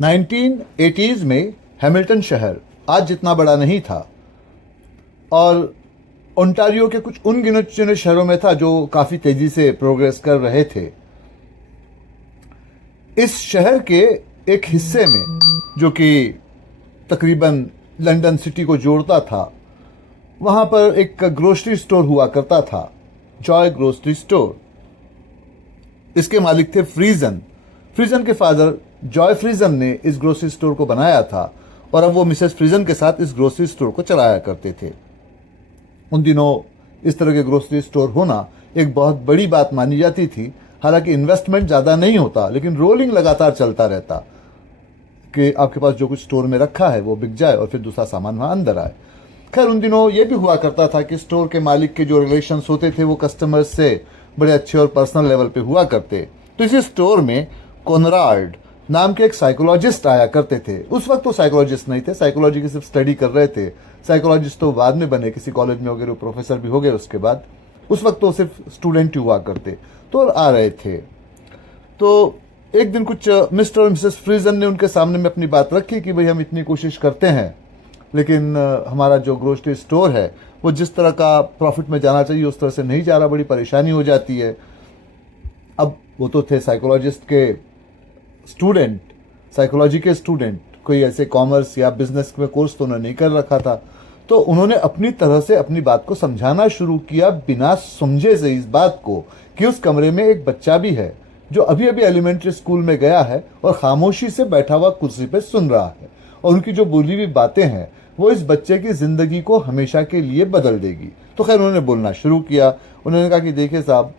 1980s में Hamilton शहर आज जितना बड़ा नहीं था और ओंटारियो के कुछ उन गिने चुने शहरों में था जो काफ़ी तेज़ी से प्रोग्रेस कर रहे थे। इस शहर के एक हिस्से में, जो कि तकरीबन लंदन सिटी को जोड़ता था, वहाँ पर एक ग्रोसरी स्टोर हुआ करता था, जॉय ग्रोसरी स्टोर। इसके मालिक थे फ्रीजन। फ्रीजन के फादर जॉय फ्रीजन ने इस ग्रोसरी स्टोर को बनाया था और अब वो मिसेस फ्रीजन के साथ इस ग्रोसरी स्टोर को चलाया करते थे। उन दिनों इस तरह के ग्रोसरी स्टोर होना एक बहुत बड़ी बात मानी जाती थी। हालांकि इन्वेस्टमेंट ज़्यादा नहीं होता, लेकिन रोलिंग लगातार चलता रहता कि आपके पास जो कुछ स्टोर में रखा है वो बिक जाए और फिर दूसरा सामान वहाँ अंदर आए। खैर, उन दिनों ये भी हुआ करता था कि स्टोर के मालिक के जो रिलेशंस होते थे वो कस्टमर्स से बड़े अच्छे और पर्सनल लेवल पे हुआ करते। तो इसी स्टोर में कोनराड नाम के एक साइकोलॉजिस्ट आया करते थे। उस वक्त तो साइकोलॉजिस्ट नहीं थे, साइकोलॉजी की सिर्फ स्टडी कर रहे थे। साइकोलॉजिस्ट तो बाद में बने, किसी कॉलेज में वगैरह प्रोफेसर भी हो गए उसके बाद। उस वक्त तो सिर्फ स्टूडेंट ही हुआ करते। तो आ रहे थे। तो एक दिन कुछ मिस्टर और मिसेस फ्रीजन ने उनके सामने में अपनी बात रखी कि भाई हम इतनी कोशिश करते हैं, लेकिन हमारा जो ग्रोसरी स्टोर है वो जिस तरह का प्रॉफिट में जाना चाहिए उस तरह से नहीं जा रहा, बड़ी परेशानी हो जाती है। अब वो तो थे साइकोलॉजिस्ट के स्टूडेंट, साइकोलॉजी के स्टूडेंट, कोई ऐसे कॉमर्स या बिजनेस में कोर्स तो उन्होंने नहीं कर रखा था। तो उन्होंने अपनी तरह से अपनी बात को समझाना शुरू किया, बिना समझे से इस बात को कि उस कमरे में एक बच्चा भी है जो अभी अभी एलिमेंट्री स्कूल में गया है और खामोशी से बैठा हुआ कुर्सी पे सुन रहा है, और उनकी जो बोली हुई बातें हैं वो इस बच्चे की जिंदगी को हमेशा के लिए बदल देगी। तो खैर, उन्होंने बोलना शुरू किया। उन्होंने कहा कि देखिए साहब,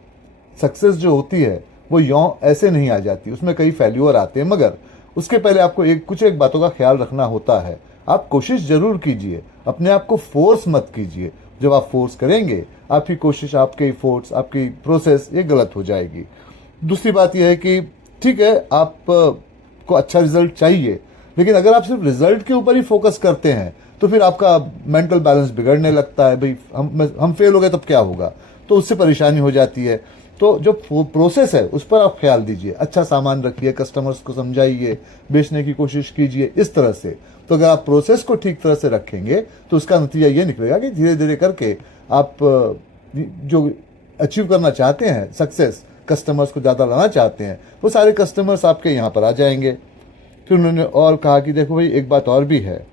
सक्सेस जो होती है वो यों ऐसे नहीं आ जाती, उसमें कई फेल्यूर आते हैं, मगर उसके पहले आपको एक बातों का ख्याल रखना होता है। आप कोशिश जरूर कीजिए, अपने आप को फोर्स मत कीजिए। जब आप फोर्स करेंगे, आपकी कोशिश, आपके एफर्ट्स, आपकी प्रोसेस ये गलत हो जाएगी। दूसरी बात यह है कि ठीक है, आप को अच्छा रिजल्ट चाहिए, लेकिन अगर आप सिर्फ रिजल्ट के ऊपर ही फोकस करते हैं तो फिर आपका मेंटल बैलेंस बिगड़ने लगता है। भाई हम फेल हो गए तब क्या होगा, तो उससे परेशानी हो जाती है। तो जो प्रोसेस है उस पर आप ख्याल दीजिए, अच्छा सामान रखिए, कस्टमर्स को समझाइए, बेचने की कोशिश कीजिए, इस तरह से। तो अगर आप प्रोसेस को ठीक तरह से रखेंगे तो उसका नतीजा ये निकलेगा कि धीरे धीरे करके आप जो अचीव करना चाहते हैं, सक्सेस, कस्टमर्स को ज़्यादा लाना चाहते हैं, वो सारे कस्टमर्स आपके यहाँ पर आ जाएंगे। फिर उन्होंने और कहा कि देखो भाई, एक बात और भी है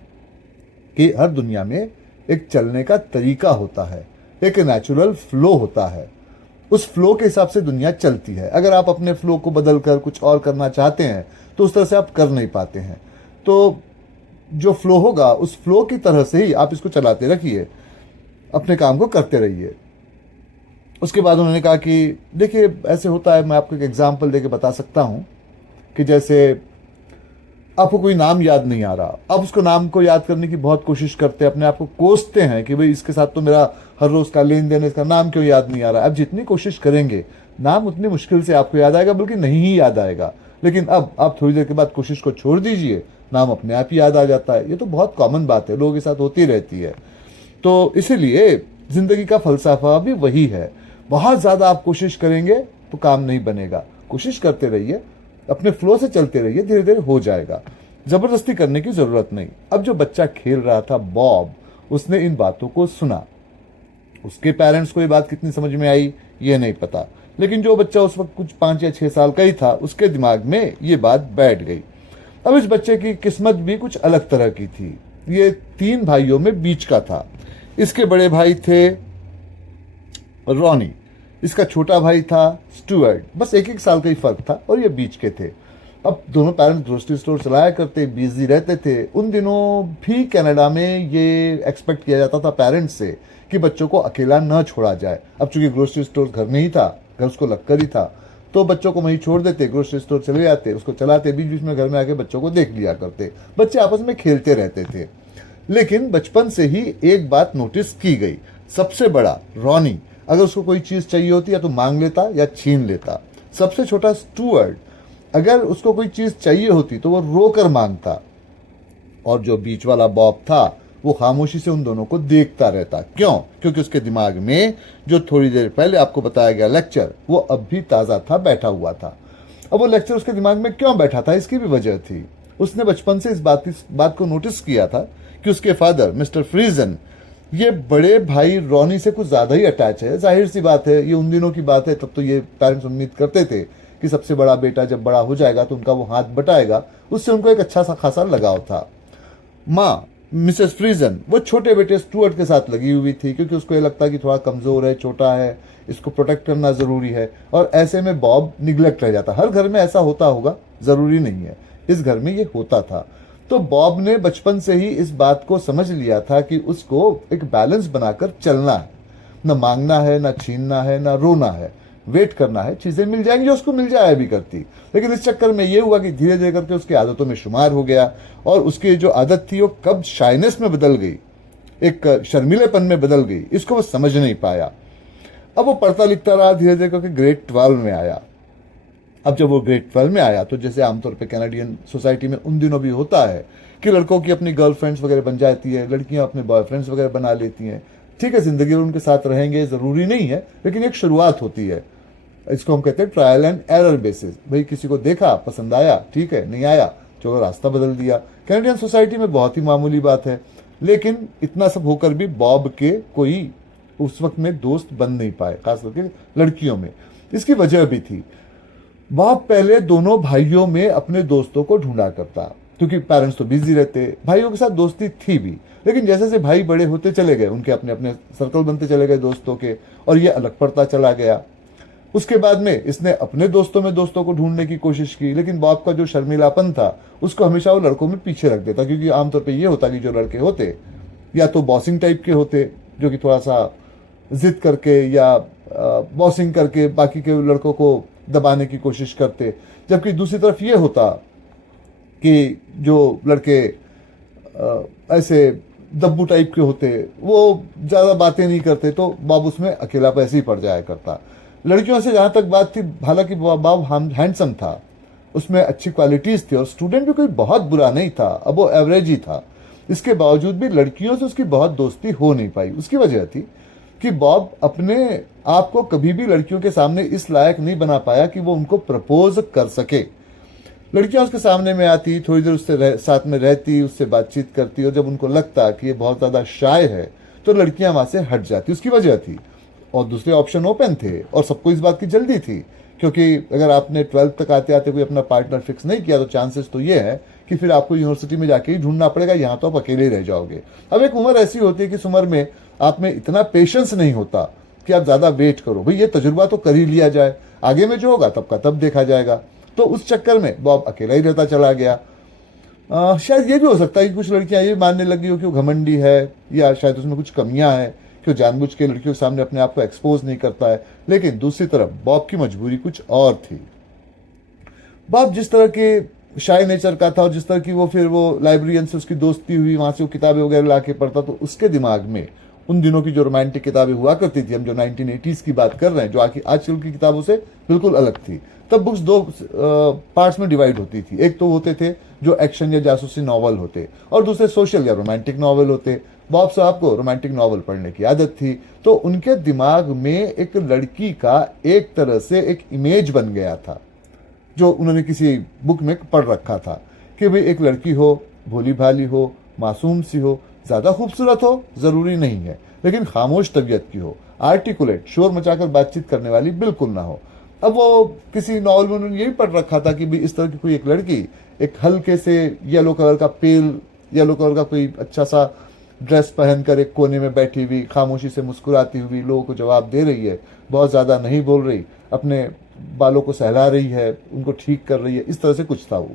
कि हर दुनिया में एक चलने का तरीका होता है, एक नेचुरल फ्लो होता है। उस फ्लो के हिसाब से दुनिया चलती है। अगर आप अपने फ्लो को बदल कर कुछ और करना चाहते हैं तो उस तरह से आप कर नहीं पाते हैं। तो जो फ्लो होगा उस फ्लो की तरह से ही आप इसको चलाते रखिए, अपने काम को करते रहिए। उसके बाद उन्होंने कहा कि देखिए, ऐसे होता है, मैं आपको एक एग्जाम्पल देके बता सकता हूँ कि जैसे आपको कोई नाम याद नहीं आ रहा, आप उसको नाम को याद करने की बहुत कोशिश करते हैं, अपने आप को कोसते हैं कि भाई इसके साथ तो मेरा हर रोज का लेन देन, इसका नाम क्यों याद नहीं आ रहा। अब जितनी कोशिश करेंगे नाम उतनी मुश्किल से आपको याद आएगा, बल्कि नहीं ही याद आएगा। लेकिन अब आप थोड़ी देर के बाद कोशिश को छोड़ दीजिए, नाम अपने आप ही याद आ जाता है। ये तो बहुत कॉमन बात है, लोगों के साथ होती रहती है। तो इसीलिए जिंदगी का फलसफा भी वही है। बहुत ज्यादा आप कोशिश करेंगे तो काम नहीं बनेगा, कोशिश करते रहिए, अपने फ्लो से चलते रहिए, धीरे धीरे हो जाएगा। जबरदस्ती करने की जरूरत नहीं। अब जो बच्चा खेल रहा था बॉब, उसने इन बातों को सुना। उसके पेरेंट्स को ये बात कितनी समझ में आई ये नहीं पता, लेकिन जो बच्चा उस वक्त कुछ 5 या 6 साल का ही था, उसके दिमाग में ये बात बैठ गई। अब इस बच्चे की किस्मत भी कुछ अलग तरह की थी। ये 3 भाइयों में बीच का था। इसके बड़े भाई थे रॉनी, इसका छोटा भाई था स्टुअर्ट, बस 1-1 साल का ही फर्क था, और ये बीच के थे। अब दोनों पेरेंट्स ग्रोसरी स्टोर चलाया करते, बिजी रहते थे। उन दिनों भी कनाडा में ये एक्सपेक्ट किया जाता था पेरेंट्स से कि बच्चों को अकेला न छोड़ा जाए। अब चूंकि ग्रोसरी स्टोर घर में ही था, घर उसको लगकर ही था, तो बच्चों को वहीं छोड़ देते, ग्रोसरी स्टोर चले जाते, उसको चलाते, बीच बीच में घर में आके बच्चों को देख लिया करते। बच्चे आपस में खेलते रहते थे। लेकिन बचपन से ही एक बात नोटिस की गई, सबसे बड़ा रॉनी, अगर उसको कोई चीज चाहिए होती या तो मांग लेता या छीन लेता। सबसे छोटा स्टुअर्ट, अगर उसको कोई चीज चाहिए होती तो वो रोकर मांगता। और जो बीच वाला बॉब था वो खामोशी से उन दोनों को देखता रहता। क्यों? क्योंकि उसके दिमाग में जो थोड़ी देर पहले आपको बताया गया लेक्चर, वो अब भी ताजा था, बैठा हुआ था। अब वो लेक्चर उसके दिमाग में क्यों बैठा था, इसकी भी वजह थी। उसने बचपन से इस बात को नोटिस किया था कि उसके फादर मिस्टर फ्रीजन ये बड़े भाई रॉनी से कुछ ज्यादा ही अटैच है। जाहिर सी बात है, ये उन दिनों की बात है, तब तो ये पेरेंट्स उम्मीद करते थे कि सबसे बड़ा बेटा जब बड़ा हो जाएगा तो उनका वो हाथ बटाएगा। उससे उनको एक अच्छा सा खासा लगाव था। माँ मिसेस फ्रीजन वो छोटे बेटे स्टुअर्ट के साथ लगी हुई थी, क्योंकि उसको ये लगता कि थोड़ा कमजोर है, छोटा है, इसको प्रोटेक्ट करना जरूरी है। और ऐसे में बॉब निग्लेक्ट रह जाता। हर घर में ऐसा होता होगा, जरूरी नहीं है, इस घर में ये होता था। तो बॉब ने बचपन से ही इस बात को समझ लिया था कि उसको एक बैलेंस बनाकर चलना है। न मांगना है, न छीनना है, न रोना है, वेट करना है, चीजें मिल जाएंगी, उसको मिल जाया भी करती। लेकिन इस चक्कर में ये हुआ कि धीरे धीरे करके उसकी आदतों में शुमार हो गया, और उसकी जो आदत थी वो कब शाइनेस में बदल गई, एक शर्मीलेपन में बदल गई, इसको वो समझ नहीं पाया। अब वो पढ़ता लिखता रहा, धीरे धीरे करके ग्रेड 12 में आया। अब जब वो ग्रेड 12 में आया तो जैसे आमतौर पे कैनेडियन सोसाइटी में उन दिनों भी होता है कि लड़कों की अपनी गर्लफ्रेंड्स वगैरह बन जाती है, लड़कियां अपने बॉयफ्रेंड्स वगैरह बना लेती हैं। ठीक है, जिंदगी में उनके साथ रहेंगे जरूरी नहीं है, लेकिन एक शुरुआत होती है। इसको हम कहते हैं ट्रायल एंड एरर बेसिस। भाई किसी को देखा, पसंद आया, ठीक है, नहीं आया, चलो रास्ता बदल दिया। कैनेडियन सोसाइटी में बहुत ही मामूली बात है। लेकिन इतना सब होकर भी बॉब के कोई उस वक्त में दोस्त बन नहीं पाए, खास करके लड़कियों में। इसकी वजह भी थी। बॉब पहले दोनों भाइयों में अपने दोस्तों को ढूंढा करता, क्योंकि पेरेंट्स तो बिजी रहते। भाइयों के साथ दोस्ती थी भी, लेकिन जैसे जैसे भाई बड़े होते चले गए, उनके अपने अपने सर्कल बनते चले गए दोस्तों के, और ये अलग पड़ता चला गया। उसके बाद में इसने अपने दोस्तों में दोस्तों को ढूंढने की कोशिश की, लेकिन बॉब का जो शर्मिलापन था उसको हमेशा वो लड़कों में पीछे रख देता, क्योंकि आमतौर पे ये होता कि जो लड़के होते या तो बॉसिंग टाइप के होते, जो कि थोड़ा सा जिद करके या बॉसिंग करके बाकी के लड़कों को दबाने की कोशिश करते, जबकि दूसरी तरफ ये होता कि जो लड़के ऐसे दब्बू टाइप के होते, वो ज्यादा बातें नहीं करते, तो बॉब उसमें अकेला पैसे ही पड़ जाया करता। लड़कियों से जहां तक बात थी, हालांकि बॉब हैंडसम था, उसमें अच्छी क्वालिटीज थी, और स्टूडेंट भी कोई बहुत बुरा नहीं था, अब वो एवरेज ही था। इसके बावजूद भी लड़कियों से उसकी बहुत दोस्ती हो नहीं पाई। उसकी वजह थी कि बॉब अपने आप को कभी भी लड़कियों के सामने इस लायक नहीं बना पाया कि वो उनको प्रपोज कर सके। लड़कियां उसके सामने में आती, थोड़ी देर उससे साथ में रहती, उससे बातचीत करती, और जब उनको लगता कि ये बहुत ज्यादा शाय है तो लड़कियां वहां से हट जाती। उसकी वजह थी, और दूसरे ऑप्शन ओपन थे, और सबको इस बात की जल्दी थी, क्योंकि अगर आपने 12th तक आते आते कोई अपना पार्टनर फिक्स नहीं किया तो चांसेस तो ये है कि फिर आपको यूनिवर्सिटी में जाके ही ढूंढना पड़ेगा, यहाँ तो आप अकेले रह जाओगे। अब एक उम्र ऐसी होती है कि इस उम्र में आप में इतना पेशेंस नहीं होता कि आप ज्यादा वेट करो, भाई ये तजुर्बा तो कर ही लिया जाए, आगे में जो होगा तब का तब देखा जाएगा। तो उस चक्कर में बॉब अकेला ही रहता चला गया। शायद ये भी हो सकता है कि कुछ लड़कियां ये मानने लगी हो कि वो घमंडी है, या शायद उसमें कुछ कमियां हैं कि वो जानबूझ के लड़कियों के सामने अपने आप को एक्सपोज नहीं करता है। लेकिन दूसरी तरफ बॉब की मजबूरी कुछ और थी। बॉब जिस तरह के शाय नेचर का था, और जिस तरह की वो फिर वो लाइब्रेरियन से उसकी दोस्ती हुई, वहां से वो किताबें वगैरह ला के पढ़ता, तो उसके दिमाग में उन दिनों की जो रोमांटिक किताबें हुआ करती थी, हम जो 1980s की बात कर रहे हैं, जो आजकल की किताबों से बिल्कुल अलग थी। तब बुक्स दो पार्ट्स में डिवाइड होती थी। एक तो होते थे जो एक्शन या जासूसी नॉवल होते, और दूसरे सोशल या रोमांटिक नॉवल होते। बॉब साहब को रोमांटिक नॉवल पढ़ने की आदत थी, तो उनके दिमाग में एक लड़की का एक तरह से एक इमेज बन गया था, जो उन्होंने किसी बुक में पढ़ रखा था कि भाई एक लड़की हो, भोली भाली हो, मासूम सी हो, ज्यादा खूबसूरत हो जरूरी नहीं है, लेकिन खामोश तबीयत की हो, आर्टिकुलेट, शोर मचाकर बातचीत करने वाली बिल्कुल ना हो। अब वो किसी नॉवल में उन्होंने यही पढ़ रखा था कि भी इस तरह की कोई एक लड़की एक हल्के से येलो कलर का, पेल येलो कलर का कोई अच्छा सा ड्रेस पहनकर एक कोने में बैठी हुई, खामोशी से मुस्कुराती हुई लोगों को जवाब दे रही है, बहुत ज्यादा नहीं बोल रही, अपने बालों को सहला रही है, उनको ठीक कर रही है, इस तरह से कुछ था वो।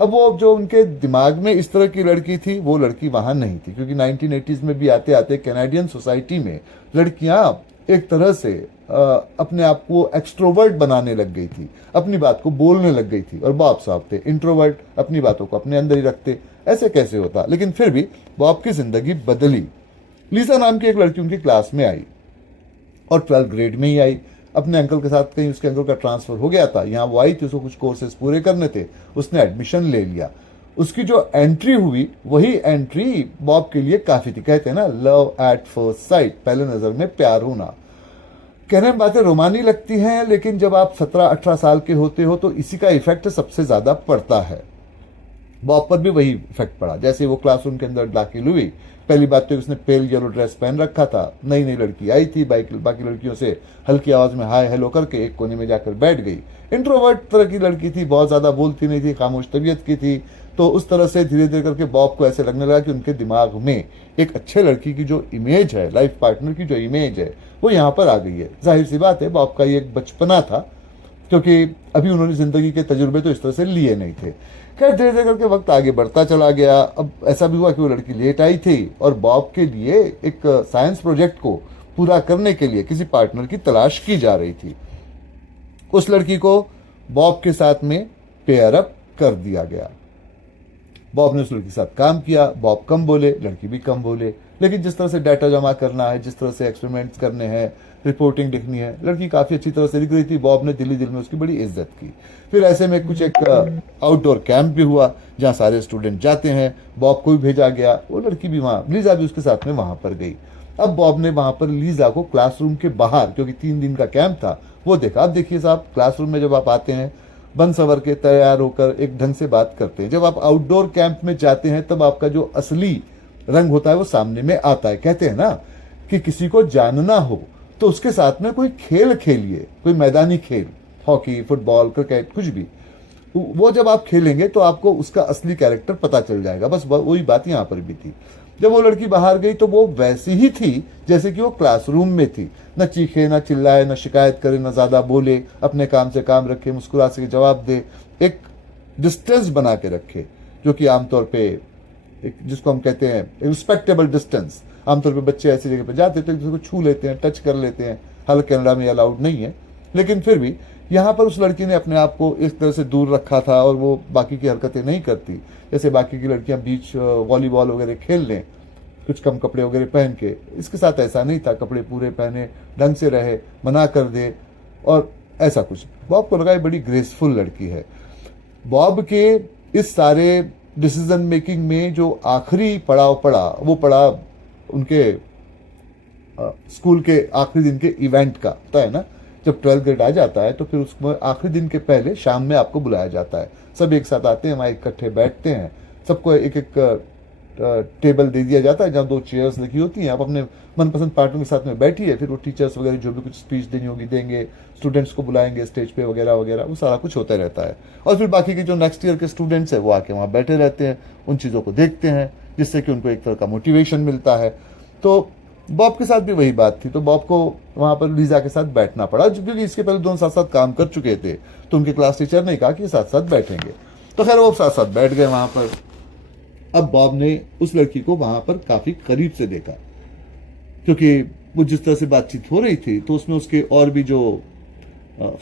अब वो जो उनके दिमाग में इस तरह की लड़की थी, वो लड़की वहां नहीं थी, क्योंकि 1980s में भी आते आते कैनेडियन सोसाइटी में लड़कियां एक तरह से अपने आप को एक्सट्रोवर्ट बनाने लग गई थी, अपनी बात को बोलने लग गई थी। और बॉब साहब थे इंट्रोवर्ट, अपनी बातों को अपने अंदर ही रखते। ऐसे कैसे होता? लेकिन फिर भी बॉब की जिंदगी बदली। लीसा नाम की एक लड़की उनकी क्लास में आई, और 12th ग्रेड में ही आई। अपने अंकल के साथ, कहीं उसके अंकल का ट्रांसफर हो गया था, यहाँ वो आई थी, उसको कुछ कोर्सेज पूरे करने थे, उसने एडमिशन ले लिया। उसकी जो एंट्री हुई, वही एंट्री बॉब के लिए काफी थी। कहते हैं ना, लव एट फर्स्ट साइट, पहले नजर में प्यार होना। कहने में बातें रोमानी लगती हैं, लेकिन जब आप 17-18 साल के होते हो तो इसी का इफेक्ट सबसे ज्यादा पड़ता है। बॉब पर भी वही इफेक्ट पड़ा। जैसे वो क्लासरूम के अंदर दाखिल हुई, पहली बात तो उसने पेल येलो ड्रेस पहन रखा था, नई नई लड़की आई थी, बाकी लड़कियों से हल्की आवाज में हाय हेलो करके एक कोने में जाकर बैठ गई। इंट्रोवर्ट तरह की लड़की थी, बहुत ज्यादा बोलती नहीं थी, खामोश तबीयत की थी। तो उस तरह से धीरे धीरे करके बॉब को ऐसे लगने लगा कि उनके दिमाग में एक अच्छे लड़की की जो इमेज है, लाइफ पार्टनर की जो इमेज है, वो यहाँ पर आ गई है। जाहिर सी बात है, बॉब का ये एक बचपना था, क्योंकि अभी उन्होंने जिंदगी के तजुर्बे तो इस तरह से लिए नहीं थे। खैर धीरे धीरे करके वक्त आगे बढ़ता चला गया। अब ऐसा भी हुआ कि वो लड़की लेट आई थी और बॉब के लिए एक साइंस प्रोजेक्ट को पूरा करने के लिए किसी पार्टनर की तलाश की जा रही थी। उस लड़की को बॉब के साथ में पेयर अप कर दिया गया। बॉब ने उस लड़की के साथ काम किया। बॉब कम बोले, लड़की भी कम बोले, लेकिन जिस तरह से डाटा जमा करना है, जिस तरह से एक्सपेरिमेंट्स करने हैं, रिपोर्टिंग लिखनी है, लड़की काफी अच्छी तरह से लिख रही थी। बॉब ने दिल्ली दिल में उसकी बड़ी इज्जत की। फिर ऐसे में कुछ एक आउटडोर कैंप भी हुआ जहाँ सारे स्टूडेंट जाते हैं। बॉब को भी भेजा गया, वो लड़की भी वहाँ, लीजा भी उसके साथ में वहां पर गई। अब बॉब ने वहां पर लीजा को क्लासरूम के बाहर, क्योंकि 3 दिन का कैंप था, वो देखा। अब देखिए साहब, क्लासरूम में जब आप आते हैं बन सवर के तैयार होकर एक ढंग से बात करते हैं, जब आप आउटडोर कैंप में जाते हैं तब आपका जो असली रंग होता है वो सामने में आता है। कहते हैं ना कि किसी को जानना हो तो उसके साथ में कोई खेल खेलिए, कोई मैदानी खेल, हॉकी, फुटबॉल, क्रिकेट, कुछ भी। वो जब आप खेलेंगे तो आपको उसका असली कैरेक्टर पता चल जाएगा। बस वही बात यहाँ पर भी थी। जब वो लड़की बाहर गई तो वो वैसी ही थी जैसे कि वो क्लासरूम में थी। न चीखे, न चिल्लाए, न शिकायत करे, न ज्यादा बोले, अपने काम से काम रखे, मुस्कुरा से जवाब दे, एक डिस्टेंस बना के रखे, जो कि आमतौर पे जिसको हम कहते हैं रिस्पेक्टेबल डिस्टेंस। आमतौर पे बच्चे ऐसी जगह पे जाते तो एक दूसरे को छू लेते हैं, टच कर लेते हैं। हालांकि कनाडा में अलाउड नहीं है, लेकिन फिर भी यहाँ पर उस लड़की ने अपने आप को इस तरह से दूर रखा था और वो बाकी की हरकतें नहीं करती। जैसे बाकी की लड़कियां बीच वॉलीबॉल वगैरह खेल लें कुछ कम कपड़े वगैरह पहन के, इसके साथ ऐसा नहीं था। कपड़े पूरे पहने, ढंग से रहे, मना कर दे और ऐसा कुछ। बॉब को लगा ये बड़ी ग्रेसफुल लड़की है। बॉब के इस सारे डिसीजन मेकिंग में जो आखिरी पड़ाव पड़ा वो पड़ा उनके स्कूल के आखिरी दिन के इवेंट का। पता है ना, जब 12th ग्रेड आ जाता है तो फिर उसमें आखिरी दिन के पहले शाम में आपको बुलाया जाता है। सब एक साथ आते हैं, वहां इकट्ठे बैठते हैं, सबको एक एक टेबल दे दिया जाता है जहाँ 2 चेयर्स लगी होती हैं। आप अपने मनपसंद पार्टनर के साथ में बैठिए, फिर वो टीचर्स वगैरह जो भी कुछ स्पीच देनी होगी देंगे, स्टूडेंट्स को बुलाएंगे स्टेज पे वगैरह वगैरह, वो सारा कुछ होता रहता है। और फिर बाकी के जो नेक्स्ट ईयर के स्टूडेंट्स हैं वो आके वहाँ बैठे रहते हैं, उन चीज़ों को देखते हैं, जिससे कि उनको एक तरह का मोटिवेशन मिलता है। तो बॉब के साथ भी वही बात थी। तो बॉब को वहां पर लीजा के साथ बैठना पड़ा, क्योंकि इसके पहले दोनों साथ साथ काम कर चुके थे। तो उनके क्लास टीचर ने कहा कि साथ साथ बैठेंगे, तो खैर वो साथ साथ बैठ गए वहां पर। अब बॉब ने उस लड़की को वहां पर काफी करीब से देखा, क्योंकि वो जिस तरह से बातचीत हो रही थी तो उसमें उसके और भी जो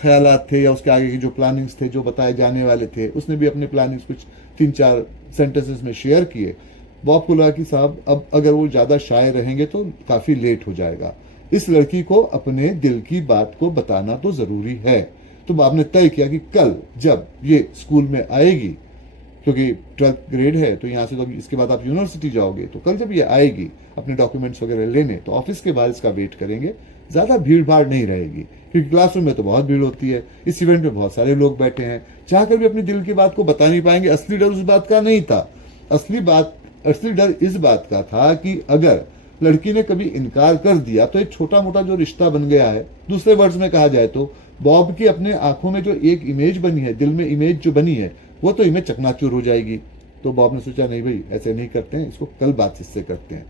ख्यालात थे या उसके आगे की जो प्लानिंग्स थे जो बताए जाने वाले थे, उसने भी अपने प्लानिंग्स कुछ 3-4 सेंटेंसेस में शेयर किए। बॉब को लगा कि साहब अब अगर वो ज्यादा शाय रहेंगे तो काफी लेट हो जाएगा, इस लड़की को अपने दिल की बात को बताना तो जरूरी है। तो बॉब ने तय किया कि कल जब ये स्कूल में आएगी, क्योंकि 12th ग्रेड है तो यहाँ से तो इसके बाद आप यूनिवर्सिटी जाओगे, तो कल जब ये आएगी अपने डॉक्यूमेंट्स वगैरह लेने, तो ऑफिस के बाहर इसका वेट करेंगे, ज्यादा भीड़ भाड़ नहीं रहेगी, क्योंकि क्लासरूम में तो बहुत भीड़ होती है, इस इवेंट में बहुत सारे लोग बैठे हैं, चाहकर भी अपनी दिल की बात को बता नहीं पाएंगे। असली डर उस बात का नहीं था, असली डर इस बात का था कि अगर लड़की ने कभी इनकार कर दिया तो एक छोटा मोटा जो रिश्ता बन गया है, दूसरे वर्ड्स में कहा जाए तो बॉब की अपने आंखों में जो एक इमेज बनी है, दिल में इमेज जो बनी है, वो तो इमेज चकनाचूर हो जाएगी। तो बॉब ने सोचा नहीं भाई ऐसे नहीं करते हैं, इसको कल बात इससे करते हैं।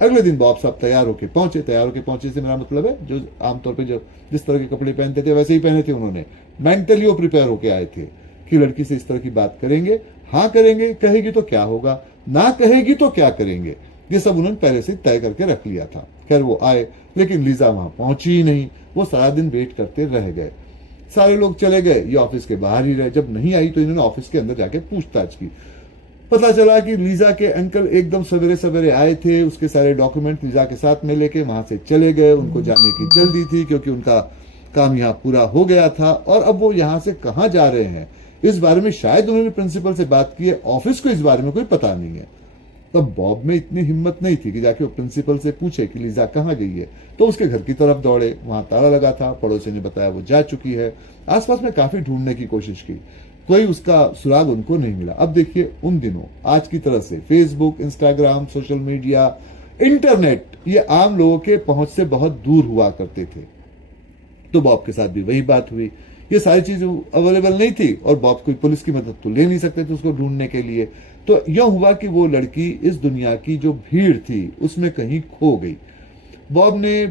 अगले दिन बॉब साहब तैयार होके पहुंचे से मेरा मतलब है जो आमतौर पर जो जिस तरह के कपड़े पहनते थे वैसे ही पहने थे उन्होंने। मेंटली वो प्रिपेयर होके आए थे कि लड़की से इस तरह की बात करेंगे, हाँ करेंगे, कहेगी तो क्या होगा, ना कहेगी तो क्या करेंगे, ये सब उन्होंने पहले से तय करके रख लिया था। खैर वो आए, लेकिन लीजा वहां पहुंची ही नहीं। वो सारा दिन वेट करते रह गए, सारे लोग चले गए, ये ऑफिस के बाहर ही रहे। जब नहीं आई तो इन्होंने ऑफिस के अंदर जाके पूछताछ की। पता चला कि लीजा के अंकल एकदम सवेरे सवेरे आए थे, उसके सारे डॉक्यूमेंट लीजा के साथ में लेके वहां से चले गए। उनको जाने की जल्दी थी क्योंकि उनका काम यहाँ पूरा हो गया था, और अब वो यहाँ से कहाँ जा रहे हैं इस बारे में शायद उन्होंने प्रिंसिपल से बात की है, ऑफिस को इस बारे में कोई पता नहीं है। तब बॉब में इतनी हिम्मत नहीं थी कि जाके वो प्रिंसिपल से पूछे कि लीजा कहाँ गई है। तो उसके घर की तरफ दौड़े, वहां ताला लगा था, पड़ोसी ने बताया वो जा चुकी है। आसपास में काफी ढूंढने की कोशिश की, कोई उसका सुराग उनको नहीं मिला। अब देखिए उन दिनों आज की तरह से Facebook, Instagram, social media, internet ये आम लोगों के पहुंच से बहुत दूर हुआ करते थे। तो बॉब के साथ भी वही बात हुई। ये सारी चीजें अवेलेबल नहीं थी और बॉब कोई पुलिस की मदद तो ले नहीं सकते थे उसको ढूंढने के लिए। तो यह हुआ कि वो लड़की इस दुनिया की जो भीड़ थी उसमें कहीं खो गई। बॉब ने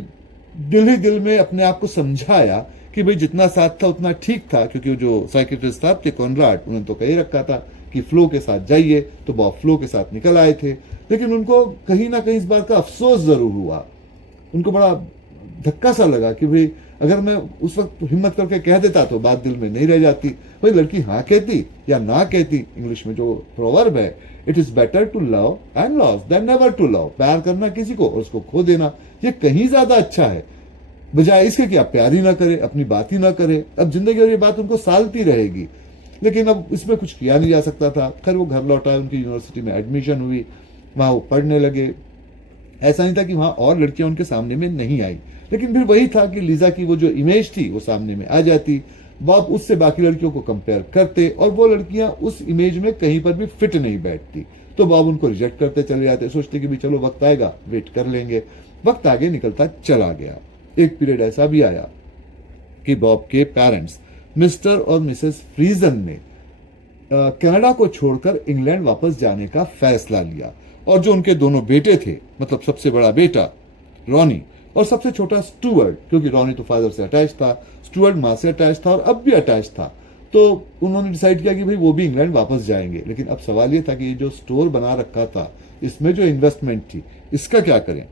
दिल ही दिल में अपने आप को समझाया कि भाई जितना साथ था उतना ठीक था, क्योंकि जो साइकियाट्रिस्ट साहब थे कॉनराड, उन्होंने तो कही रखा था कि फ्लो के साथ जाइए, तो बॉब फ्लो के साथ निकल आए थे। लेकिन उनको कहीं ना कहीं इस बात का अफसोस जरूर हुआ, उनको बड़ा धक्का सा लगा कि भाई अगर मैं उस वक्त हिम्मत करके कह देता तो बात दिल में नहीं रह जाती। भाई लड़की हाँ कहती या ना कहती, इंग्लिश में जो प्रोवर्ब है, it is better to love and loss than never to love. प्यार करना किसी को और उसको खो देना ये कहीं ज्यादा अच्छा है, बजाय इसके कि आप प्यार ही ना करे, अपनी बात ही ना करे। अब जिंदगी भर ये बात उनको सालती रहेगी, लेकिन अब इसमें कुछ किया नहीं जा सकता था। खैर वो घर लौटा, उनकी यूनिवर्सिटी में एडमिशन हुई, वहां वो पढ़ने लगे। ऐसा नहीं था कि वहां और लड़कियां उनके सामने में नहीं आई, लेकिन फिर वही था कि लीजा की वो जो इमेज थी वो सामने में आ जाती। बॉब उससे बाकी लड़कियों को कंपेयर करते और वो लड़कियां उस इमेज में कहीं पर भी फिट नहीं बैठती, तो बॉब उनको रिजेक्ट करते चले जाते, सोचते कि भी चलो वक्त आएगा, वेट कर लेंगे। वक्त आगे निकलता चला गया। एक पीरियड ऐसा भी आया कि बॉब के पेरेंट्स मिस्टर और मिसेस फ्रीजन ने कनाडा को छोड़कर इंग्लैंड वापस जाने का फैसला लिया। और जो उनके दोनों बेटे थे, मतलब सबसे बड़ा बेटा रॉनी और सबसे छोटा स्टुअर्ट, क्योंकि रॉनी तो फादर से अटैच था, स्टुअर्ट मां से अटैच था और अब भी अटैच था, तो उन्होंने डिसाइड किया कि भाई वो भी इंग्लैंड वापस जाएंगे। लेकिन अब सवाल ये था कि ये जो स्टोर बना रखा था, इसमें जो इन्वेस्टमेंट थी, इसका क्या करें।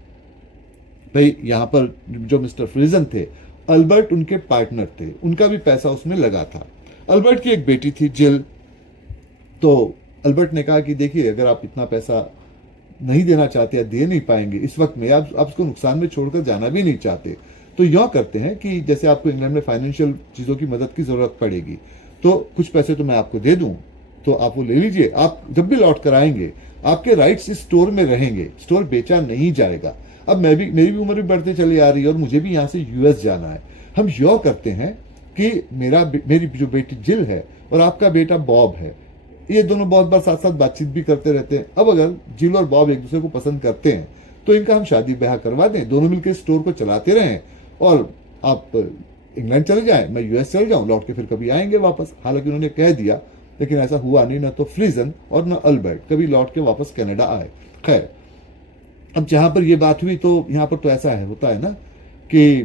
भाई यहां पर जो मिस्टर फ्रीजन थे, अल्बर्ट उनके पार्टनर थे, उनका भी पैसा उसमें लगा था। अल्बर्ट की एक बेटी थी जिल, तो अल्बर्ट ने कहा कि देखिए अगर आप इतना पैसा नहीं देना चाहते या दे नहीं पाएंगे इस वक्त में, आप उसको नुकसान में छोड़कर जाना भी नहीं चाहते, तो यह करते हैं कि जैसे आपको इंग्लैंड में फाइनेंशियल चीजों की मदद की जरूरत पड़ेगी तो कुछ पैसे तो मैं आपको दे दूं, तो आप वो ले लीजिए। आप जब भी लौट कर आएंगे आपके राइट्स इस स्टोर में रहेंगे, स्टोर बेचा नहीं जाएगा। अब मेरी भी उम्र भी बढ़ती चली आ रही है और मुझे भी यहां से यूएस जाना है। हम यह करते हैं कि मेरी जो बेटी जिल है और आपका बेटा बॉब है, ये दोनों बहुत बार साथ साथ बातचीत भी करते रहते हैं। अब अगर जिल और बॉब एक दूसरे को पसंद करते हैं तो इनका हम शादी ब्याह करवा दें, दोनों मिलकर स्टोर को चलाते रहें और आप इंग्लैंड चले जाएं, मैं यूएस चले जाऊं, लौट के फिर कभी आएंगे वापस। हालांकि उन्होंने कह दिया, लेकिन ऐसा हुआ नहीं, ना तो फ्रीजन और ना अल्बर्ट कभी लौट के वापस कनाडा आए। खैर अब जहां पर यह बात हुई तो यहां पर तो ऐसा है, होता है ना कि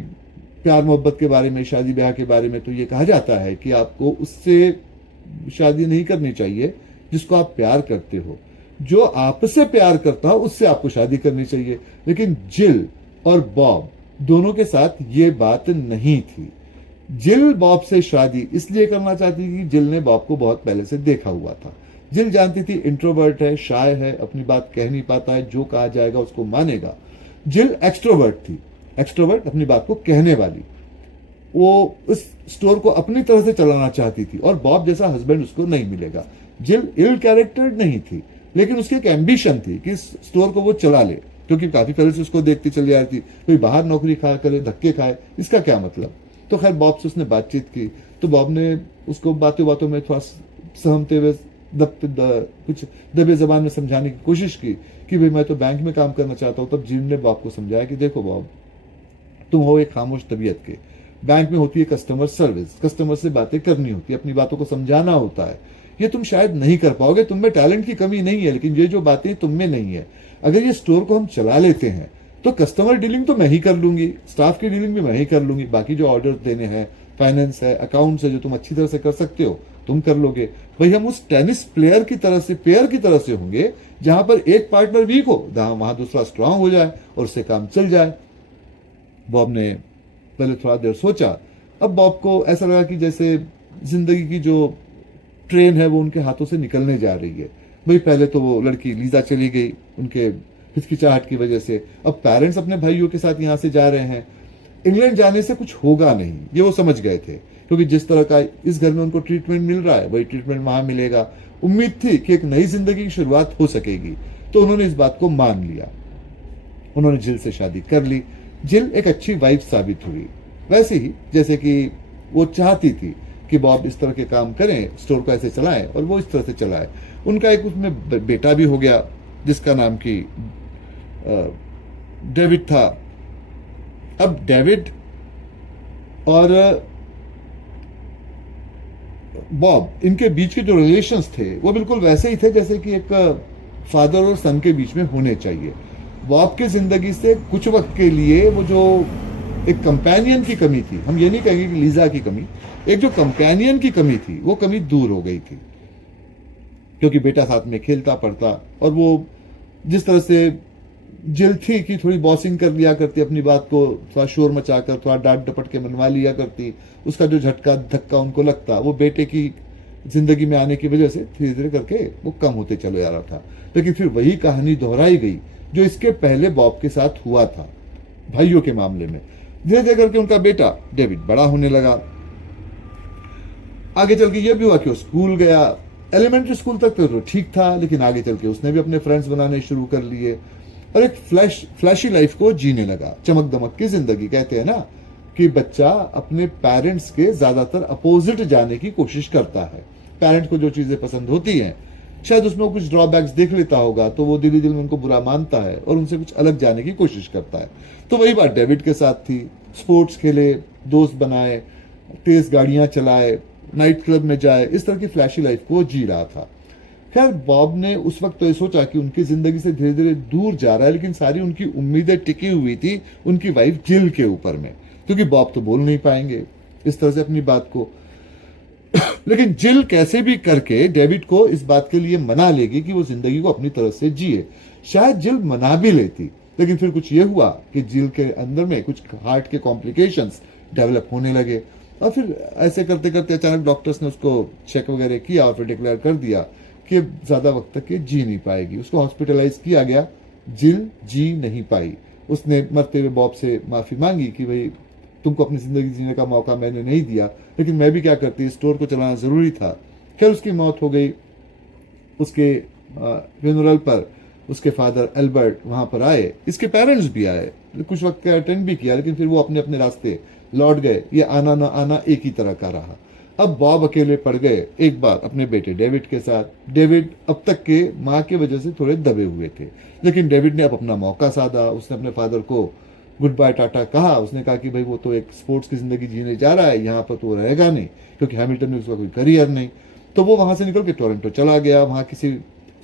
प्यार मोहब्बत के बारे में, शादी ब्याह के बारे में तो ये कहा जाता है कि आपको उससे शादी नहीं करनी चाहिए जिसको आप प्यार करते हो, जो आपसे प्यार करता हो उससे आपको शादी करनी चाहिए। लेकिन जिल और बॉब दोनों के साथ ये बात नहीं थी। जिल बॉब से शादी इसलिए करना चाहती थी कि जिल ने बॉब को बहुत पहले से देखा हुआ था। जिल जानती थी इंट्रोवर्ट है, शाय है, अपनी बात कह नहीं पाता है, जो कहा जाएगा उसको मानेगा। जिल एक्सट्रोवर्ट थी, एक्सट्रोवर्ट अपनी बात को कहने वाली, वो उस स्टोर को अपनी तरह से चलाना चाहती थी और बॉब जैसा हस्बैंड उसको नहीं मिलेगा। जिल इल कैरेक्टर्ड नहीं थी, लेकिन उसकी एक एम्बिशन थी कि इस स्टोर को वो चला ले, क्योंकि काफी पहले से उसको देखती चली आ रही थी। कोई बाहर नौकरी खा करे, धक्के खाए, इसका क्या मतलब। तो खैर बॉब से उसने बातचीत की, तो बॉब ने उसको बातों बातों में थोड़ा सहमते हुए कुछ दबे जबान में समझाने की कोशिश की कि भाई मैं तो बैंक में काम करना चाहता हूं। तब जिल ने बॉब को समझाया कि देखो बॉब, तुम हो एक खामोश तबीयत के, बैंक में होती है कस्टमर सर्विस, कस्टमर से बातें करनी होती है, अपनी बातों को समझाना होता है, ये तुम शायद नहीं कर पाओगे। तुम में टैलेंट की कमी नहीं है, लेकिन ये जो बातें तुम में नहीं है। अगर ये स्टोर को हम चला लेते हैं तो कस्टमर डीलिंग तो मैं ही कर लूंगी, स्टाफ की डीलिंग भी मैं ही कर लूंगी, बाकी जो ऑर्डर देने हैं, फाइनेंस है, अकाउंट्स है, जो तुम अच्छी तरह से कर सकते हो तुम कर लोगे। भाई हम उस टेनिस प्लेयर की तरह से, पेयर की तरह से होंगे, जहां पर एक पार्टनर वीक हो वहां दूसरा स्ट्रांग हो जाए और उससे काम चल जाए। बॉब ने पहले थोड़ा देर सोचा। अब बॉब को ऐसा लगा कि जैसे जिंदगी की जो ट्रेन है वो उनके हाथों से निकलने जा रही है। भाई पहले तो वो लड़की लीजा चली गई उनके हिचकिचाहट की वजह से, अब पेरेंट्स अपने भाइयों के साथ यहां से जा रहे हैं। इंग्लैंड जाने से कुछ होगा नहीं, ये वो समझ गए थे, क्योंकि जिस तरह का इस घर में उनको ट्रीटमेंट मिल रहा है वही ट्रीटमेंट वहां मिलेगा। उम्मीद थी कि एक नई जिंदगी की शुरुआत हो सकेगी, तो उन्होंने इस बात को मान लिया। उन्होंने जिल से शादी कर ली। जिल एक अच्छी वाइफ साबित हुई, वैसे ही जैसे कि वो चाहती थी कि बॉब इस तरह के काम करें, स्टोर को ऐसे चलाएं, और वो इस तरह से चलाए। उनका एक उसमें बेटा भी हो गया जिसका नाम की डेविड था। अब डेविड और बॉब, इनके बीच के जो रिलेशंस थे वो बिल्कुल वैसे ही थे जैसे कि एक फादर और सन के बीच में होने चाहिए। बॉब की जिंदगी से कुछ वक्त के लिए वो जो एक कंपेनियन की कमी थी, हम ये नहीं कहेंगे कि लीजा की कमी, एक जो कंपेनियन की कमी थी वो कमी दूर हो गई थी, क्योंकि बेटा साथ में खेलता पढ़ता, और वो जिस तरह से जिल थी कि थोड़ी बॉसिंग कर लिया करती, अपनी बात को थोड़ा शोर मचाकर, थोड़ा डांट डपट के मनवा लिया करती, उसका जो झटका धक्का उनको लगता वो बेटे की जिंदगी में आने की वजह से धीरे धीरे करके वो कम होते चले जा रहा था। लेकिन फिर वही कहानी दोहराई गई जो इसके पहले बॉब के साथ हुआ था भाइयों के मामले में। धीरे धीरे करके उनका बेटा डेविड बड़ा होने लगा। आगे चल के यह भी हुआ कि वो स्कूल गया। एलिमेंट्री स्कूल तक तो ठीक था, लेकिन आगे चल के उसने भी अपने फ्रेंड्स बनाने शुरू कर लिए और एक फ्लैशी लाइफ को जीने लगा, चमक दमक की जिंदगी। कहते हैं ना कि बच्चा अपने पेरेंट्स के ज्यादातर अपोजिट जाने की कोशिश करता है। पेरेंट्स को जो चीजें पसंद होती हैं, शायद उसमें वो कुछ ड्रॉबैक्स देख लेता होगा, तो वो दिल दिल में उनको बुरा मानता है और उनसे कुछ अलग जाने की कोशिश करता है। तो वही बात डेविड के साथ थी। स्पोर्ट्स खेले, दोस्त बनाए, तेज गाड़ियां चलाए, नाइट क्लब में जाए, इस तरह की फ्लैशी लाइफ को जी रहा था। खैर, बॉब ने उस वक्त तो ये सोचा कि उनकी जिंदगी से धीरे धीरे दूर जा रहा है, लेकिन सारी उनकी उम्मीदें टिकी हुई थी उनकी वाइफ जिल के ऊपर में, क्योंकि बॉब तो बोल नहीं पाएंगे इस तरह से अपनी बात को। लेकिन जिल कैसे भी करके डेविड को इस बात के लिए मना लेगी कि वो जिंदगी को अपनी तरह से जिए। शायद जिल मना भी लेती, लेकिन फिर कुछ ये हुआ कि जिल के अंदर में कुछ हार्ट के कॉम्प्लिकेशंस डेवलप होने लगे, और फिर ऐसे करते करते अचानक डॉक्टर्स ने उसको चेक वगैरह किया और फिर डिक्लेयर कर दिया कि ज्यादा वक्त तक ये जी नहीं पाएगी। उसको हॉस्पिटलाइज किया गया। जिल जी नहीं पाई। उसने मरते हुए बॉब से माफी मांगी कि भाई तुमको अपनी जिंदगी जीने का मौका मैंने नहीं दिया, लेकिन मैं भी क्या करती, स्टोर को चलाना जरूरी था। खैर, उसकी मौत हो गई। उसके फ्यूनरल पर उसके फादर एल्बर्ट वहां पर आए, इसके पेरेंट्स भी आए, कुछ वक्त अटेंड भी किया, लेकिन फिर वो अपने अपने रास्ते लौट गए। ये आना ना आना एक ही तरह का रहा। अब बॉब अकेले पड़ गए एक बार अपने बेटे डेविड के साथ। डेविड अब तक के माँ की वजह से थोड़े दबे हुए थे, लेकिन डेविड ने अब अपना मौका साधा। उसने अपने फादर को गुड बाय टाटा कहा। उसने कहा कि भाई वो तो एक स्पोर्ट्स की जिंदगी जीने जा रहा है, यहाँ पर तो रहेगा नहीं, क्योंकि हैमिल्टन में उसका कोई करियर नहीं। तो वो वहां से निकल के टोरंटो चला गया। वहां किसी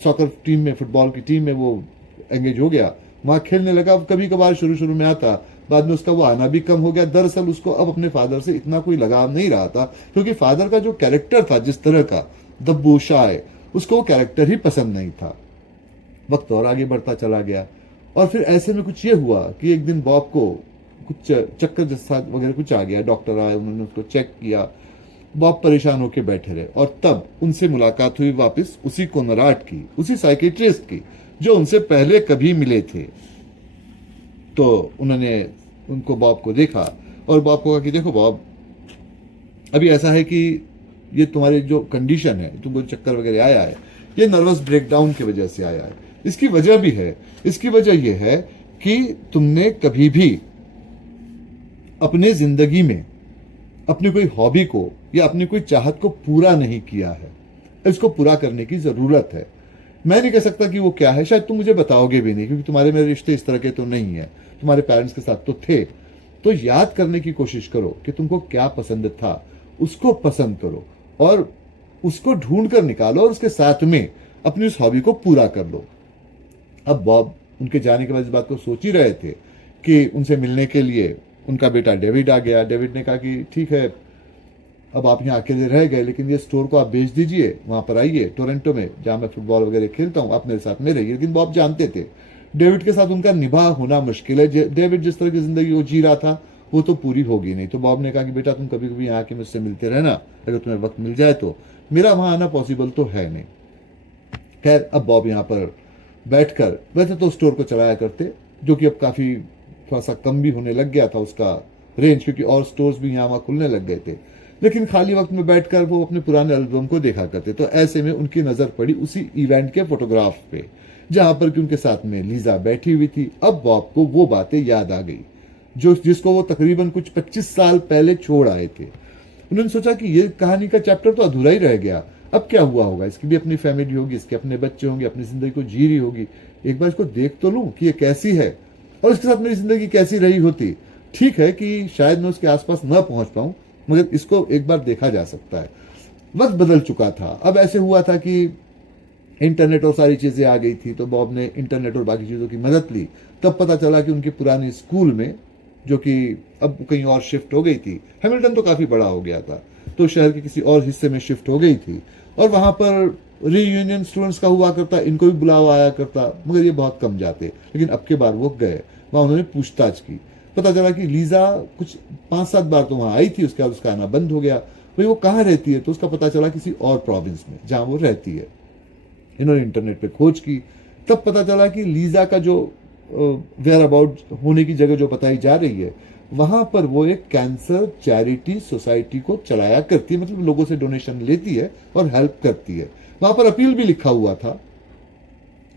सॉकर टीम में, फुटबॉल की टीम में वो एंगेज हो गया, वहां खेलने लगा। कभी कभार शुरू में आता, बाद में उसका वो आना भी कम हो गया। दरअसल उसको अब अपने फादर से इतना कोई लगाव नहीं रहा था, क्योंकि फादर का जो कैरेक्टर था, जिस तरह का दब्बू शाय, उसको वो कैरेक्टर ही पसंद नहीं था। वक्त और आगे बढ़ता चला गया, और फिर ऐसे में कुछ ये हुआ कि एक दिन बॉब को कुछ चक्कर जैसा वगैरह कुछ आ गया। डॉक्टर आए, उन्होंने उसको चेक किया। बॉब परेशान होकर बैठे रहे, और तब उनसे मुलाकात हुई वापस उसी कोनराड की, उसी साइकेट्रिस्ट की जो उनसे पहले कभी मिले थे। तो उन्होंने उनको बॉब को देखा और बॉब को कहा कि देखो बॉब, अभी ऐसा है कि ये तुम्हारी जो कंडीशन है, तुमको चक्कर वगैरह आया है, ये नर्वस ब्रेकडाउन की वजह से आया है। इसकी वजह भी है। इसकी वजह यह है कि तुमने कभी भी अपने जिंदगी में अपनी कोई हॉबी को या अपनी कोई चाहत को पूरा नहीं किया है। इसको पूरा करने की जरूरत है। मैं नहीं कह सकता कि वो क्या है, शायद तुम मुझे बताओगे भी नहीं, क्योंकि तुम्हारे मेरे रिश्ते इस तरह के तो नहीं है। तुम्हारे पेरेंट्स के साथ तो थे। तो याद करने की कोशिश करो कि तुमको क्या पसंद था, उसको पसंद करो और उसको ढूंढ कर निकालो, और उसके साथ में अपनी उस हॉबी को पूरा कर लो। अब बॉब उनके जाने के बाद इस बात को सोच ही रहे थे कि उनसे मिलने के लिए उनका बेटा डेविड आ गया। डेविड ने कहा कि ठीक है, अब आप यहाँ अकेले रह गए, लेकिन ये स्टोर को आप बेच दीजिए, वहां पर आइए टोरंटो में, जहां मैं फुटबॉल वगैरह खेलता हूँ, आप मेरे साथ में रहिए। लेकिन बॉब जानते थे डेविड के साथ उनका निभा होना मुश्किल है। डेविड जिस तरह की जिंदगी वो जी रहा था वो तो पूरी होगी नहीं। तो बॉब ने कहा कि बेटा तुम कभी कभी यहाँ के मुझसे मिलते रहना, अगर तुम्हें वक्त मिल जाए तो। मेरा वहां आना पॉसिबल तो है नहीं। खैर, अब बॉब यहाँ पर बैठकर, वैसे तो स्टोर को चलाया करते, जो कि अब काफी थोड़ा सा कम भी होने लग गया था उसका रेंज, क्योंकि और स्टोर्स भी यहाँ वहां खुलने लग गए थे। लेकिन खाली वक्त में बैठकर वो अपने पुराने एल्बम को देखा करते। तो ऐसे में उनकी नजर पड़ी उसी इवेंट के फोटोग्राफ पे, जहां पर कि उनके साथ में लीजा बैठी हुई थी। अब बॉब को वो बातें याद आ गई जिसको वो तकरीबन कुछ 25 साल पहले छोड़ आए थे। उन्होंने सोचा कि ये कहानी का चैप्टर तो अधूरा ही रह गया, अब क्या हुआ होगा, इसकी भी अपनी फैमिली होगी, इसके अपने बच्चे होंगे, अपनी जिंदगी को जी रही होगी, एक बार इसको देख तो लूं कि ये कैसी है और इसके साथ मेरी जिंदगी कैसी रही होती। ठीक है कि शायद मैं उसके आसपास न पहुंच पाऊं, मगर इसको एक बार देखा जा सकता है। वक्त बदल चुका था, अब ऐसे हुआ था कि इंटरनेट और सारी चीजें आ गई थी, तो बॉब ने इंटरनेट और बाकी चीजों की मदद ली। तब पता चला कि उनकी पुरानी स्कूल में, जो कि अब कहीं और शिफ्ट हो गई थी, हैमिल्टन तो काफी बड़ा हो गया था, तो शहर के किसी और हिस्से में शिफ्ट हो गई थी, और वहां पर रीयूनियन स्टूडेंट्स का हुआ करता, इनको भी बुलावा आया करता, मगर ये बहुत कम जाते। लेकिन अब के बार वो गए, वहां उन्होंने पूछताछ की, पता चला कि लीजा कुछ 5-7 बार तो वहां आई थी, उसके बाद उसका आना बंद हो गया। भाई वो कहाँ रहती है, तो उसका पता चला किसी और प्रोविंस में जहां वो रहती है। इन्होंने इंटरनेट पे खोज की, तब पता चला कि लीजा का जो वेयर अबाउट होने की जगह जो बताई जा रही है, वहां पर वो एक कैंसर चैरिटी सोसाइटी को चलाया करती है, मतलब लोगों से डोनेशन लेती है और हेल्प करती है। वहां पर अपील भी लिखा हुआ था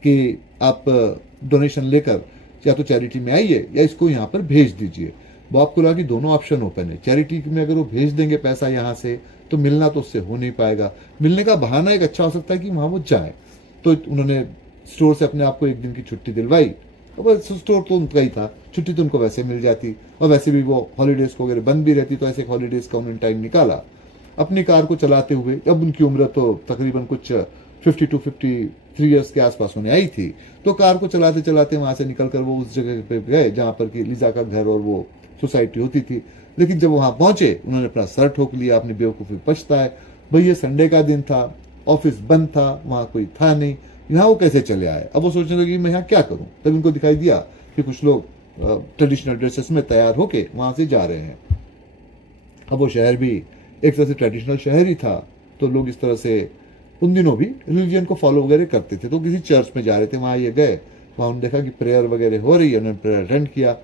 कि आप डोनेशन लेकर या तो चैरिटी में आइए या इसको यहां पर भेज दीजिए। बॉब को लगा कि दोनों ऑप्शन ओपन है, चैरिटी में अगर वो भेज देंगे पैसा यहां से तो मिलना तो उससे हो नहीं पाएगा, मिलने का बहाना एक अच्छा हो सकता है कि वहां वो जाए। तो उन्होंने स्टोर से अपने आप को एक दिन की छुट्टी दिलवाई, और स्टोर तो उनका ही था, छुट्टी तो उनको वैसे मिल जाती, और वैसे भी वो हॉलीडेज को अगर बंद भी रहती तो ऐसे हॉलीडेज का उन्होंने टाइम निकाला। अपनी कार को चलाते हुए, अब उनकी उम्र तो तकरीबन कुछ 50 to 53 ईयर्स के आसपास होने आई थी, तो कार को चलाते चलाते वहां से निकलकर वो उस जगह पे गए जहां पर कि लीजा का घर और वो सोसाइटी होती थी। लेकिन जब वहां पहुंचे, उन्होंने अपना सर ठोक लिया, अपनी बेवकूफी पछता है। भाई ये संडे का दिन था, ऑफिस बंद था, वहां कोई था नहीं, यहाँ वो कैसे चले आए। अब वो सोचने लगे मैं यहाँ क्या करूं। तब उनको दिखाई दिया कि कुछ लोग ट्रेडिशनल ड्रेसेस में तैयार होके वहां से जा रहे हैं। अब वो शहर भी एक तरह से ट्रेडिशनल शहर ही था, तो लोग इस तरह से उन दिनों भी रिलीजियन को फॉलो वगैरह करते थे, तो किसी चर्च में जा रहे थे, वहां ये गए, वहां उन्होंने देखा कि प्रेयर वगैरह हो रही है, उन्होंने प्रेयर अटेंड किया।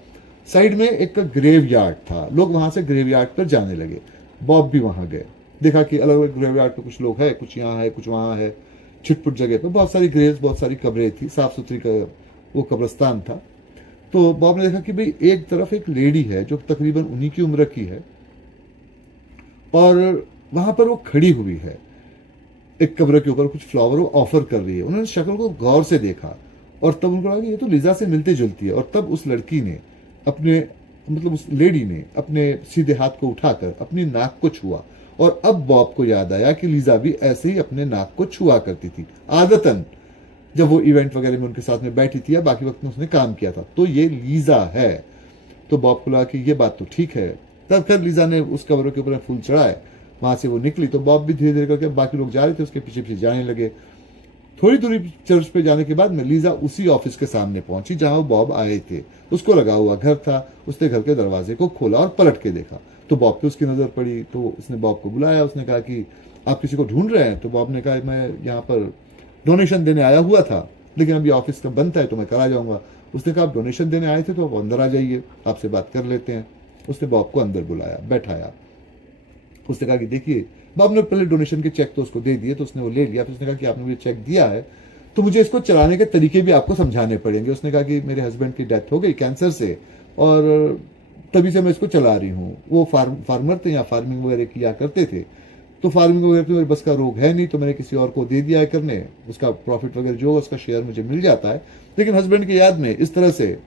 साइड में एक ग्रेव यार्ड था, लोग वहां से ग्रेव यार्ड पर जाने लगे। बॉब भी वहां गए, देखा कि अलग अलग ग्रेव यार्ड पे कुछ लोग है, कुछ यहाँ है, कुछ वहां है, छिटपुट जगह पे बहुत सारी ग्रेव्स, बहुत सारी कब्रें थी, साफ सुथरी वो कब्रस्तान था। तो बॉब ने देखा कि भाई एक तरफ एक लेडी है जो तकरीबन उन्हीं की उम्र की है, और वहां पर वो खड़ी हुई है, एक कब्र के ऊपर कुछ फ्लावर वो ऑफर कर रही है। उन्होंने शक्ल को गौर से देखा, और तब उनको लगा कि ये तो लिजा से मिलती जुलती है। और तब उस लड़की ने अपने, मतलब उस लेडी ने अपने सीधे हाथ को उठाकर अपनी नाक को छुआ, और अब बॉब को याद आया कि लीजा भी ऐसे ही अपने नाक को छुआ करती थी आदतन, जब वो इवेंट वगैरह में उनके साथ में बैठी थी या बाकी वक्त में उसने काम किया था। तो ये लीजा है। तो बॉब को लगा कि ये बात तो ठीक है। तब फिर लीजा ने उस कब्र के ऊपर फूल चढ़ाए, वहां से वो निकली, तो बॉब भी धीरे धीरे करके, बाकी लोग जा रहे थे उसके पीछे पीछे जाने लगे। थोड़ी दूरी चर्च पे जाने के बाद में लीजा उसी ऑफिस के सामने पहुंची जहां वो बॉब आए थे। उसको लगा हुआ घर था, उसने घर के दरवाजे को खोला और पलट के देखा, तो बॉब पे उसकी नजर पड़ी। तो उसने बॉब को बुलाया, उसने कहा कि आप किसी को ढूंढ रहे हैं। तो बॉब ने कहा मैं यहाँ पर डोनेशन देने आया हुआ था, लेकिन अभी ऑफिस का बंद है तो मैं करा जाऊंगा। उसने कहा आप डोनेशन देने आए थे तो आप अंदर आ जाइए, आपसे बात कर लेते हैं। उसने बॉब को अंदर बुलाया, बैठाया। उसने कहा कि देखिए, बॉब ने पहले डोनेशन के चेक तो उसको दे दिए, तो उसने वो ले लिया। फिर उसने कहा कि आपने मुझे चेक दिया है तो मुझे इसको चलाने के तरीके भी आपको समझाने पड़ेंगे। उसने कहा कि मेरे हस्बैंड की डेथ हो गई कैंसर से, और तभी से मैं इसको चला रही हूँ। वो फार्मर थे, या फार्मिंग वगैरह किया करते थे, तो फार्मिंग वगैरह पे मेरे बस का रोग है नहीं, तो मैंने किसी और को दे दिया है करने, उसका प्रॉफिट वगैरह जो उसका शेयर मुझे मिल जाता है, लेकिन हस्बैंड की याद में इस तरह से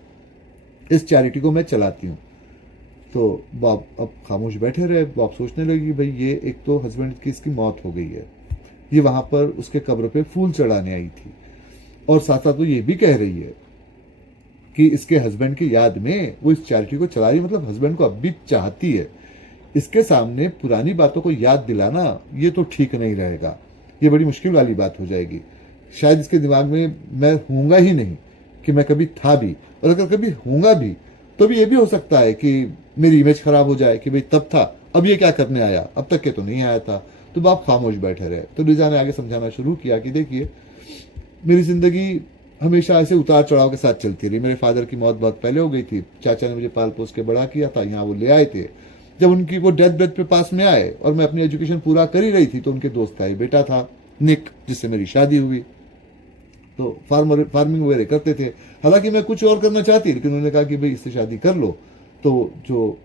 इस चैरिटी को मैं चलाती हूँ। तो बॉब अब खामोश बैठे रहे। बॉब सोचने लगी भाई ये एक तो हस्बैंड की इसकी मौत हो गई है, ये वहां पर उसके कब्र पे फूल चढ़ाने आई थी, और साथ साथ वो ये भी कह रही है कि इसके हस्बैंड की याद में वो इस चैरिटी को चला रही, मतलब हस्बैंड को अब भी चाहती है। इसके सामने पुरानी बातों को याद दिलाना ये तो ठीक नहीं रहेगा, ये बड़ी मुश्किल वाली बात हो जाएगी। शायद इसके दिमाग में मैं हूंगा ही नहीं कि मैं कभी था भी, और अगर कभी हूंगा भी तो भी ये भी हो सकता है कि मेरी इमेज खराब हो जाए कि भाई तब था, अब ये क्या करने आया, अब तक के तो नहीं आया था। तो बाप खामोश बैठे रहे। तो लीजा ने आगे समझाना शुरू किया कि देखिए, मेरी जिंदगी हमेशा ऐसे उतार चढ़ाव के साथ चलती रही। मेरे फादर की मौत बहुत पहले हो गई थी, चाचा ने मुझे पाल पोस के बड़ा किया था, यहाँ वो ले आए थे। जब उनकी वो डेथ बेड पे पास में आए और मैं अपनी एजुकेशन पूरा कर ही रही थी, तो उनके दोस्त का ही बेटा था निक, जिससे मेरी शादी हुई। तो फार्मिंग वगैरह करते थे। हालांकि मैं कुछ और करना चाहती, लेकिन उन्होंने कहा कि भाई इससे शादी कर लो, तो जो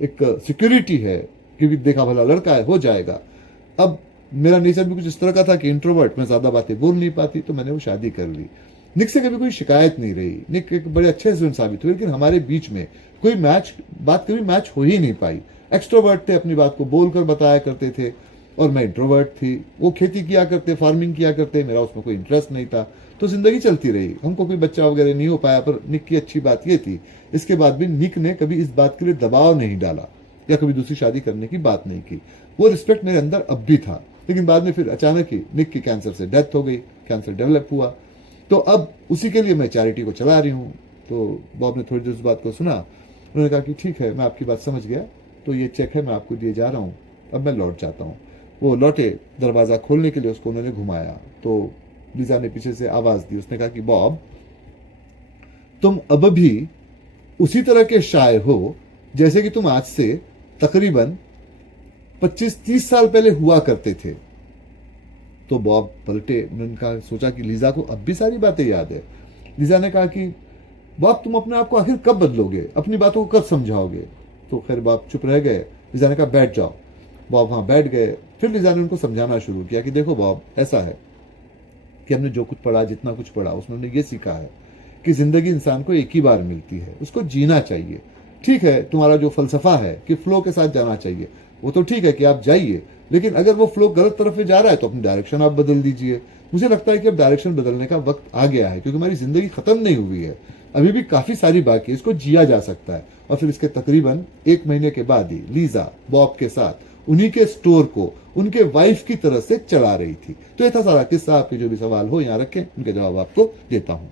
एक सिक्योरिटी है कि भी देखा भला लड़का है, हो जाएगा। अब मेरा नेचर भी कुछ इस तरह का था कि इंट्रोवर्ट, मैं ज्यादा बातें बोल नहीं पाती, तो मैंने वो शादी कर ली। निक से कभी कोई शिकायत नहीं रही, निक एक बड़े अच्छे हस्बैंड साबित हुए, लेकिन हमारे बीच में कोई बात कभी मैच हो ही नहीं पाई। एक्सट्रोवर्ट थे, अपनी बात को बोलकर बताया करते थे, और मैं इंट्रोवर्ट थी। वो खेती किया करते, फार्मिंग किया करते, मेरा उसमें कोई इंटरेस्ट नहीं था, तो जिंदगी चलती रही। हमको कोई बच्चा वगैरह नहीं हो पाया, पर निक की अच्छी बात ये थी, इसके बाद भी निक ने कभी इस बात के लिए दबाव नहीं डाला या कभी दूसरी शादी करने की बात नहीं की। वो रिस्पेक्ट मेरे अंदर अब भी था। लेकिन बाद में फिर अचानक ही निक की कैंसर से डेथ हो गई, कैंसर डेवलप हुआ, तो अब उसी के लिए मैं चैरिटी को चला रही हूँ। तो बॉब ने थोड़ी देर उस बात को सुना, उन्होंने कहा कि ठीक है, मैं आपकी बात समझ गया, तो ये चेक है, मैं आपको दिए जा रहा हूँ, अब मैं लौट जाता हूँ। वो लौटे, दरवाजा खोलने के लिए उसको उन्होंने घुमाया, तो लीजा ने पीछे से आवाज दी। उसने कहा कि बॉब, तुम अब भी उसी तरह के शाय हो जैसे कि तुम आज से तकरीबन 25-30 साल पहले हुआ करते थे। तो बॉब पलटे, उन्होंने कहा, सोचा कि लीजा को अब भी सारी बातें याद है। लीजा ने कहा कि बॉब, तुम अपने आप को आखिर कब बदलोगे, अपनी बातों को कब समझाओगे? तो खैर बॉब चुप रह गए। लीजा ने कहा बैठ जाओ। बॉब वहां बैठ गए। फिर लीजा ने उनको समझाना शुरू किया कि देखो बॉब, ऐसा है कि हमने जो कुछ पढ़ा, जितना कुछ पढ़ा, उसमें हमने ये सीखा है कि जिंदगी इंसान को एक ही बार मिलती है, उसको जीना चाहिए। ठीक है, तुम्हारा जो फलसफा है कि फ्लो के साथ जाना चाहिए, वो तो ठीक है कि आप जाइए, लेकिन अगर वो फ्लो गलत तरफ में जा रहा है तो अपनी डायरेक्शन आप बदल दीजिए। मुझे लगता है कि अब डायरेक्शन बदलने का वक्त आ गया है, क्योंकि हमारी जिंदगी खत्म नहीं हुई है, अभी भी काफी सारी बाकी है, इसको जिया जा सकता है। और फिर इसके तकरीबन 1 महीने के बाद ही लीजा बॉब के साथ उन्हीं के स्टोर को उनके वाइफ की तरह से चला रही थी। तो ये था सारा किस्सा। आपके जो भी सवाल हो यहाँ रखें, उनके जवाब आपको देता हूं।